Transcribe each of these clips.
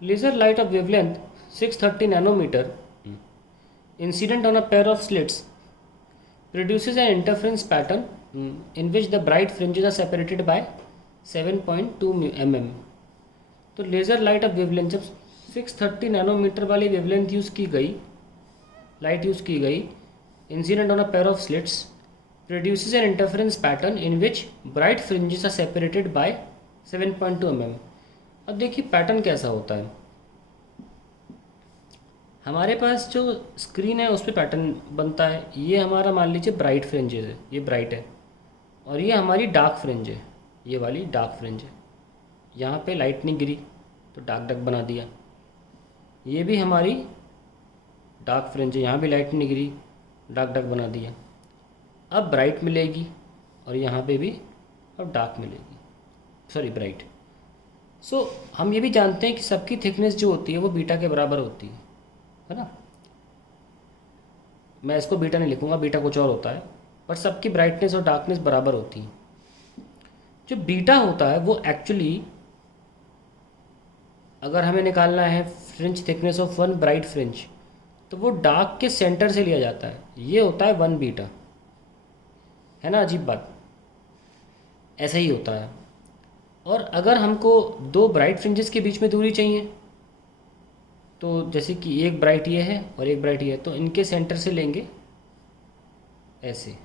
Laser light of wavelength 630 nanometer incident on a pair of slits produces an interference pattern in which the bright fringes are separated by 7.2 mm. तो laser light of wavelength जब 630 nanometre वाली wavelength use की गई, light use की गई, incident on a pair of slits produces an interference pattern in which bright fringes are separated by 7.2 mm. अब देखिए pattern कैसा होता है। हमारे पास जो स्क्रीन है उस पर पैटर्न बनता है। ये हमारा मान लीजिए ब्राइट फ्रिंजेस है, ये ब्राइट है, और ये हमारी डार्क फ्रिंज है, ये वाली डार्क फ्रिंज है। यहाँ पे लाइट नहीं गिरी तो डार्क डार्क बना दिया। ये भी हमारी डार्क फ्रिंज है, यहाँ भी लाइट नहीं गिरी, डार्क डार्क बना दिया। अब ब्राइट मिलेगी और यहाँ पे भी अब डार्क मिलेगी, सॉरी ब्राइट। सो हम ये भी जानते हैं कि सबकी थिकनेस जो होती है वो बीटा के बराबर होती है ना। मैं इसको बीटा नहीं लिखूँगा, बीटा कुछ और होता है, पर सबकी ब्राइटनेस और डार्कनेस बराबर होती है। जो बीटा होता है वो एक्चुअली, अगर हमें निकालना है fringe thickness of one bright fringe, तो वो डार्क के सेंटर से लिया जाता है। ये होता है 1 बीटा, है ना। अजीब बात, ऐसा ही होता है। और अगर हमको दो ब्राइट फ्रिंजेस के बीच में दूरी चाहिए, तो जैसे कि एक ब्राइट ये है और एक ब्राइट ये है, तो इनके सेंटर से लेंगे ऐसे,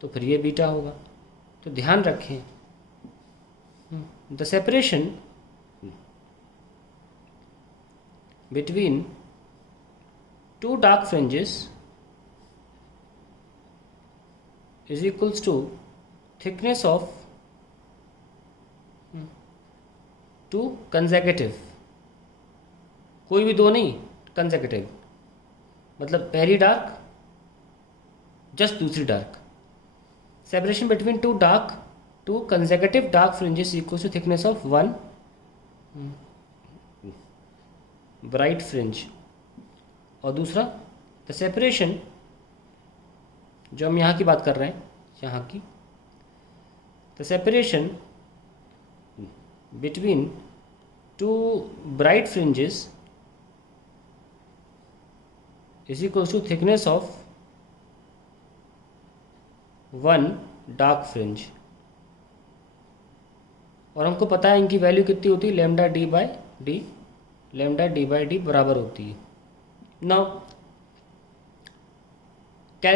तो फिर ये बीटा होगा। तो ध्यान रखें, the separation between to dark fringes is equals to thickness of two consecutive, कोई भी दो नहीं, consecutive मतलब पहली डार्क जस्ट दूसरी dark. Separation between to consecutive dark fringes equals to thickness of one bright fringe। और दूसरा द सेपरेशन, जो हम यहाँ की बात कर रहे हैं, यहाँ की, the separation between two bright fringes is equals to thickness of one dark fringe. और हमको पता है इनकी वैल्यू कितनी होती है, lambda D by D, lambda D by D बराबर होती है। नाउ क्या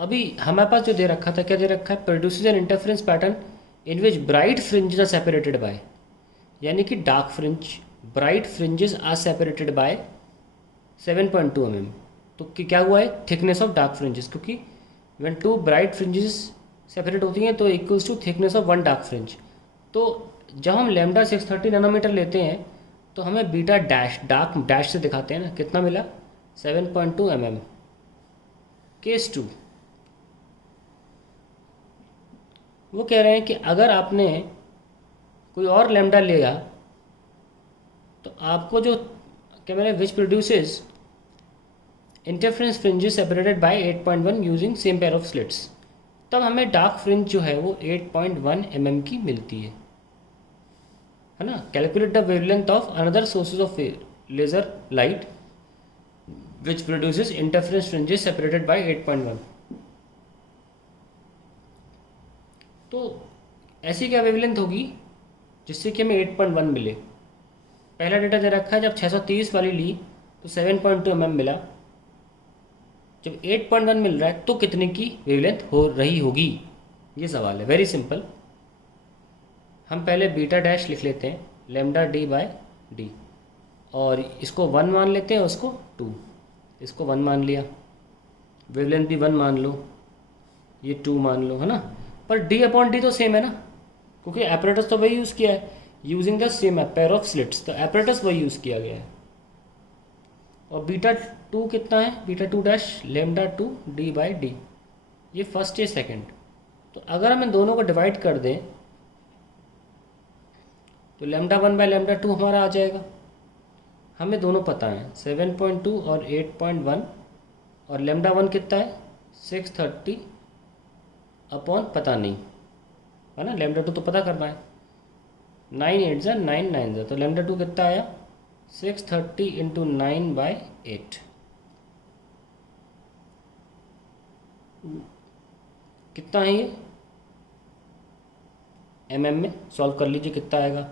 अभी हमारे पास जो दे रखा था, क्या दे रखा है, produces an interference pattern in which bright fringes are separated by, यानी कि dark fringe, bright fringes are separated by 7.2 mm। तो क्या हुआ है, थिकनेस ऑफ डार्क फ्रिंजेस, क्योंकि when two bright fringes separate होती हैं तो equals to thickness of one dark fringe. तो जब हम लैम्डा 630 नैनोमीटर लेते हैं तो हमें बीटा डैश, डार्क डैश से दिखाते हैं ना, कितना मिला, 7.2 mm। केस 2, वो कह रहे हैं कि अगर आपने कोई और लैम्डा लिया तो आपको जो camera which produces interference fringes separated by 8.1 using same pair of slits, तब हमें डार्क फ्रिंज जो है वो 8.1 mm की मिलती है ना। Calculate the wavelength of another sources of laser light which produces interference fringes separated by 8.1। तो ऐसी क्या वेवलेंथ होगी जिससे कि हमें 8.1 मिले। पहला डेटा दे रखा है, जब 630 वाली ली तो 7.2 mm मिला, जब 8.1 मिल रहा है तो कितने की वेवलेंथ हो रही होगी, ये सवाल है। वेरी सिंपल, हम पहले बीटा डैश लिख लेते हैं, लैम्डा डी बाय डी, और इसको 1 मान लेते हैं, उसको 2, इसको 1 मान लिया, वेवलेंथ भी 1 मान लो, ये 2 मान लो, है ना। पर डी अपॉन डी तो सेम है ना, क्योंकि एपरेटस तो वही यूज़ किया है, using the same pair of slits, तो एपरेटस वही यूज़ किया गया है। और बीटा 2 कितना है, beta 2 dash lambda 2 D by D, ये फर्स्ट या सेकंड। तो अगर हम इन दोनों को डिवाइड कर दें तो लैम्डा 1 बाई लैम्डा 2 हमारा आ जाएगा। हमें दोनों पता है, 7.2 और 8.1, और लैम्डा 1 कितना है, 630 अपॉन पता नहीं, है ना, लैम्डा 2 तो पता करना है। 9 8 ज़ा 9 9 ज़ा, तो लैम्डा 2 कितना आया 630 इंटू 9/8। कितना है ये में सॉल्व कर लीजिए, कितना आएगा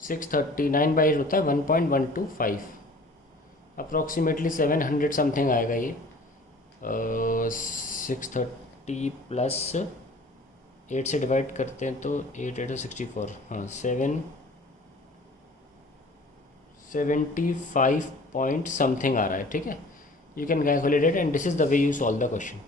630, 9/8 होता है 1.125, अप्रॉक्सीमेटली 700 समथिंग आएगा ये। 630 प्लस 8 से डिवाइड करते हैं तो 8 8 64, हाँ 775 पॉइंट समथिंग आ रहा है। ठीक है, you can calculate it and this is the way you solve the question.